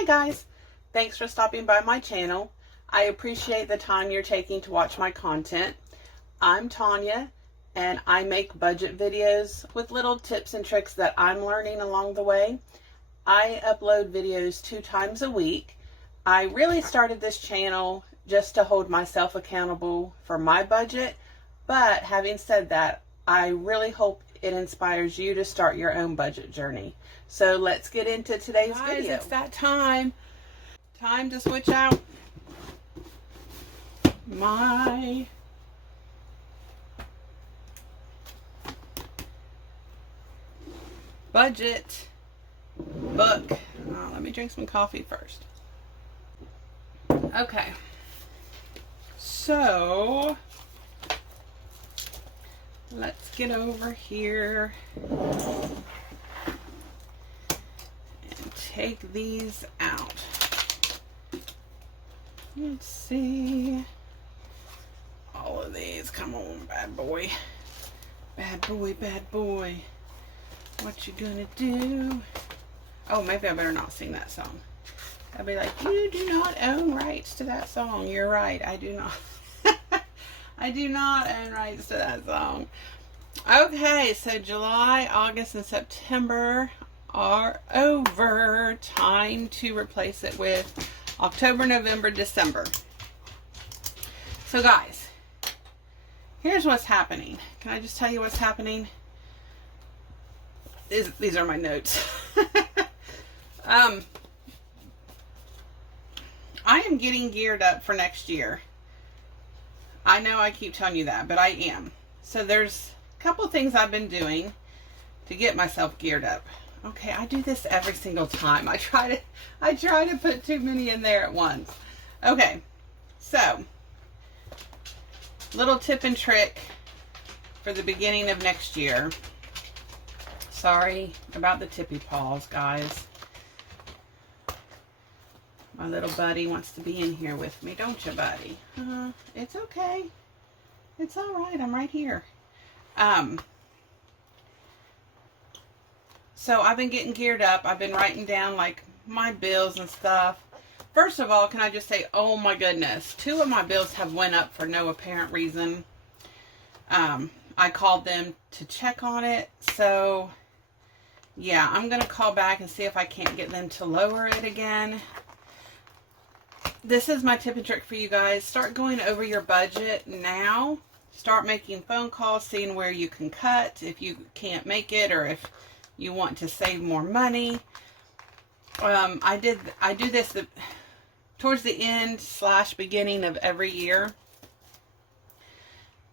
Hi guys, thanks for stopping by my channel. I appreciate the time you're taking to watch my content. I'm Tanya and I make budget videos with little tips and tricks that I'm learning along the way. I upload videos 2 times a week. I really started this channel just to hold myself accountable for my budget, but having said that, I really hope it inspires you to start your own budget journey. So let's get into today's video. It's that time to switch out my budget book. Let me drink some coffee first. Okay, so let's get over here and take these out. Let's see. All of these. Come on, bad boy. Bad boy, bad boy. What you gonna do? Oh, maybe I better not sing that song. I'll be like, you do not own rights to that song. You're right, I do not. I do not own rights to that song. Okay, so July, August, and September are over. Time to replace it with October, November, December. So guys, here's what's happening. Can I just tell you what's happening? These are my notes. I am getting geared up for next year. I know I keep telling you that, but I am. So there's a couple of things I've been doing to get myself geared up. Okay, I do this every single time. I try to put too many in there at once. Okay, so little tip and trick for the beginning of next year. Sorry about the tippy paws, guys. My little buddy wants to be in here with me, don't you, buddy? It's okay. It's all right. I'm right here. So I've been getting geared up. I've been writing down like my bills and stuff. First of all, can I just say, oh my goodness, 2 of my bills have went up for no apparent reason. I called them to check on it. So yeah, I'm going to call back and see if I can't get them to lower it again. This is my tip and trick for you guys. Start going over your budget now. Start making phone calls, seeing where you can cut if you can't make it or if you want to save more money. I do this towards the end / beginning of every year.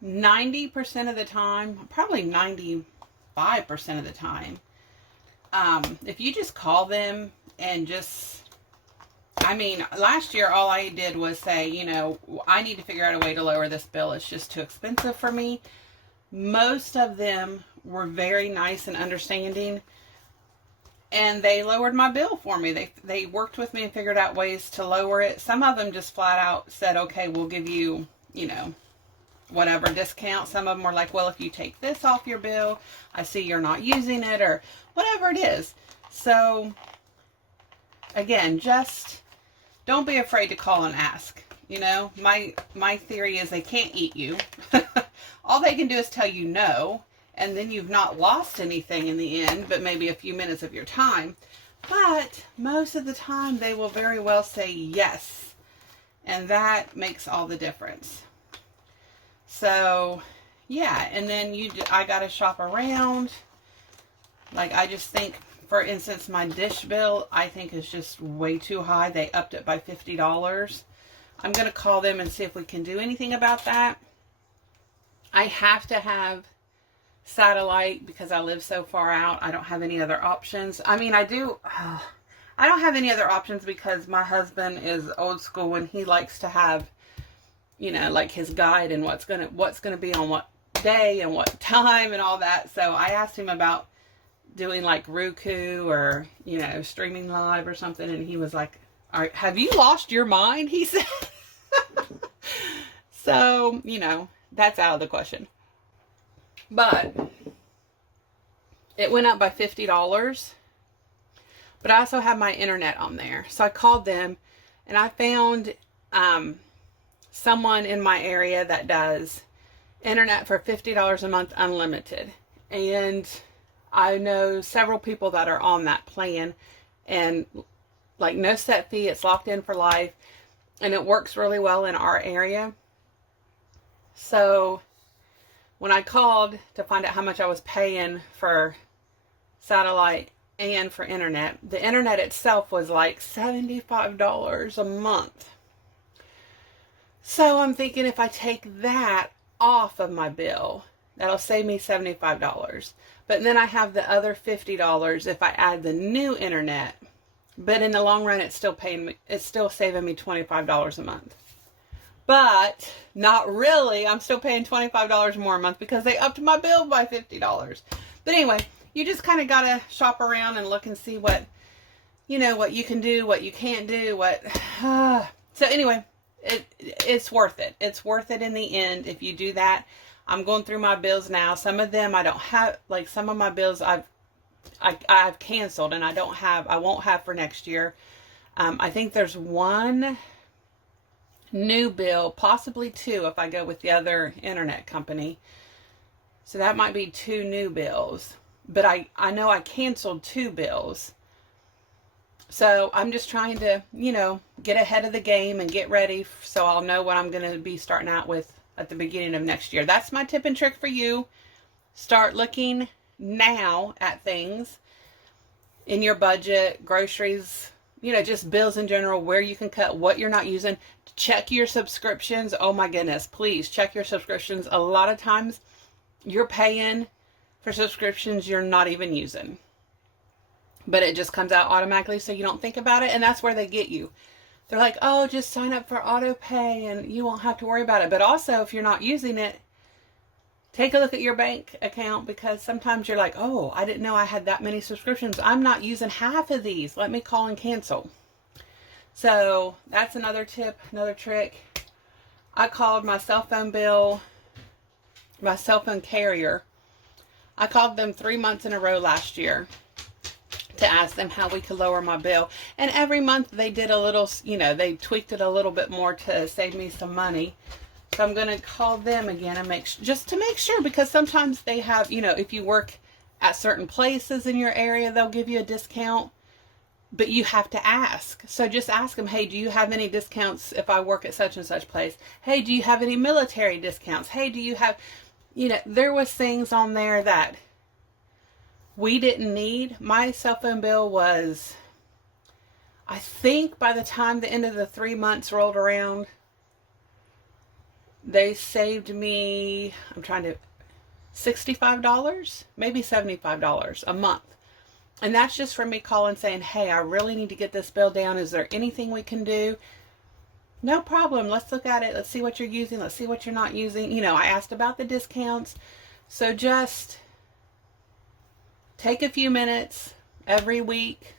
90% of the time, probably 95% of the time, if you just call them and just, I mean, last year all I did was say, you know, I need to figure out a way to lower this bill. It's just too expensive for me. Most of them were very nice and understanding, and they lowered my bill for me. They worked with me and figured out ways to lower it. Some of them just flat out said, okay, we'll give you, you know, whatever discount. Some of them were like, well, if you take this off your bill, I see you're not using it, or whatever it is. So again, just don't be afraid to call and ask. You know, my theory is they can't eat you. All they can do is tell you no, and then you've not lost anything in the end, but maybe a few minutes of your time. But most of the time they will very well say yes, and that makes all the difference. So yeah, and then I got to shop around. Like, I just think, for instance, my dish bill, I think is just way too high. They upped it by $50. I'm going to call them and see if we can do anything about that. I have to have satellite because I live so far out. I don't have any other options. I mean, I do. I don't have any other options because my husband is old school and he likes to have, you know, like his guide and what's gonna be on what day and what time and all that. So I asked him about doing like Roku or, you know, streaming live or something, and he was like, all right, have you lost your mind? He said. So, you know, that's out of the question. But it went up by $50. but I also have my internet on there. So I called them, and I found someone in my area that does internet for $50 a month unlimited. And I know several people that are on that plan, and like no set fee, it's locked in for life, and it works really well in our area. So when I called to find out how much I was paying for satellite and for internet, the internet itself was like $75 a month. So I'm thinking if I take that off of my bill, that'll save me $75. But then I have the other $50 if I add the new internet. But in the long run, it's still saving me $25 a month. But not really. I'm still paying $25 more a month because they upped my bill by $50. But anyway, you just kind of got to shop around and look and see what, what you can do, what you can't do, So anyway, it's worth it. It's worth it in the end if you do that. I'm going through my bills now. Some of them I don't have, like some of my bills I've canceled and I won't have for next year. I think there's one new bill, possibly two if I go with the other internet company. So that might be two new bills. But I know I canceled two bills. So I'm just trying to, get ahead of the game and get ready so I'll know what I'm going to be starting out with at the beginning of next year. That's my tip and trick for you. Start looking now at things in your budget, groceries, just bills in general, where you can cut, what you're not using. Check your subscriptions. Oh my goodness, please check your subscriptions. A lot of times you're paying for subscriptions you're not even using, but it just comes out automatically so you don't think about it, and that's where they get you. They're like, oh, just sign up for auto pay and you won't have to worry about it. But also, if you're not using it, take a look at your bank account, because sometimes you're like, oh, I didn't know I had that many subscriptions. I'm not using half of these. Let me call and cancel. So that's another tip, another trick. I called my cell phone bill, my cell phone carrier. I called them 3 months in a row last year to ask them how we could lower my bill. And every month they did a little, they tweaked it a little bit more to save me some money. So I'm going to call them again and just to make sure, because sometimes they have, if you work at certain places in your area, they'll give you a discount, but you have to ask. So just ask them, hey, do you have any discounts if I work at such and such place? Hey, do you have any military discounts? Hey, do you have, there was things on there that we didn't need. My cell phone bill was, I think by the time the end of the 3 months rolled around, they saved me, $65, maybe $75 a month. And that's just from me calling saying, hey, I really need to get this bill down. Is there anything we can do? No problem. Let's look at it. Let's see what you're using. Let's see what you're not using. I asked about the discounts. So just take a few minutes every week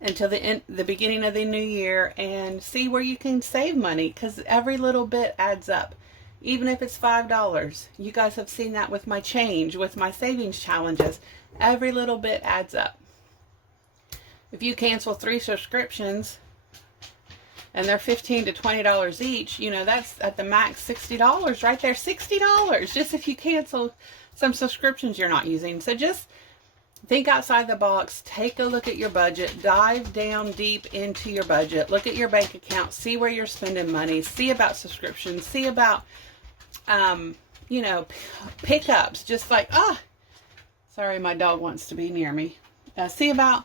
until the beginning of the new year and see where you can save money, because every little bit adds up. Even if it's $5. You guys have seen that with my change, with my savings challenges. Every little bit adds up. If you cancel 3 subscriptions and they're $15 to $20 each, that's at the max $60 right there. $60 just if you cancel some subscriptions you're not using. So just think outside the box. Take a look at your budget. Dive down deep into your budget. Look at your bank account. See where you're spending money. See about subscriptions. See about, pickups. Just like, sorry, my dog wants to be near me. See about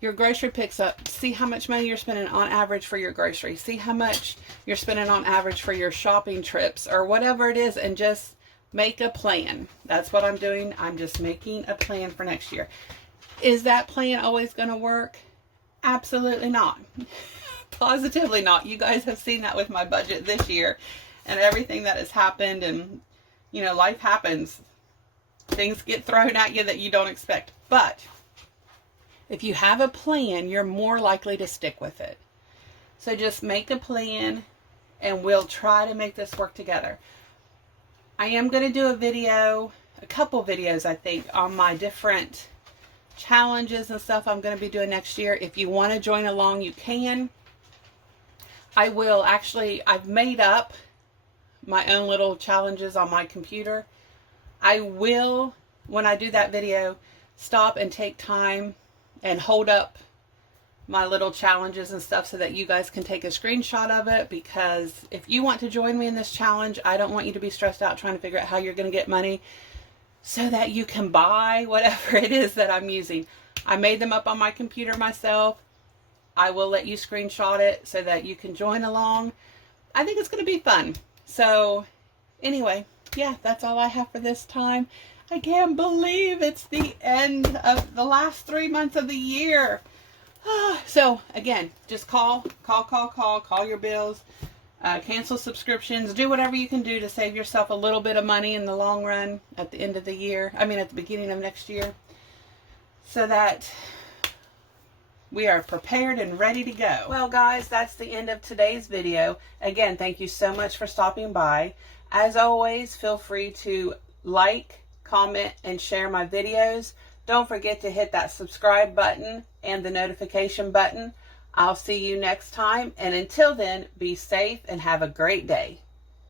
your grocery picks up. See how much money you're spending on average for your groceries. See how much you're spending on average for your shopping trips or whatever it is, and just make a plan. That's what I'm doing. I'm just making a plan for next year. Is that plan always going to work? Absolutely not. Positively not. You guys have seen that with my budget this year and everything that has happened, and life happens. Things get thrown at you that you don't expect. But if you have a plan, you're more likely to stick with it. So just make a plan and we'll try to make this work together. I am going to do a couple videos, I think, on my different challenges and stuff I'm going to be doing next year. If you want to join along, you can. I will actually, I've made up my own little challenges on my computer. I will, when I do that video, stop and take time and hold up my little challenges and stuff so that you guys can take a screenshot of it, because if you want to join me in this challenge, I don't want you to be stressed out trying to figure out how you're going to get money so that you can buy whatever it is that I'm using. I made them up on my computer myself. I will let you screenshot it so that you can join along. I think it's going to be fun. So anyway, yeah, that's all I have for this time. I can't believe it's the end of the last 3 months of the year. So again, just call your bills, cancel subscriptions, do whatever you can do to save yourself a little bit of money in the long run at the end of the year. I mean, at the beginning of next year, so that we are prepared and ready to go. Well, guys, that's the end of today's video. Again, thank you so much for stopping by. As always, feel free to like, comment, and share my videos. Don't forget to hit that subscribe button and the notification button. I'll see you next time. And until then, be safe and have a great day.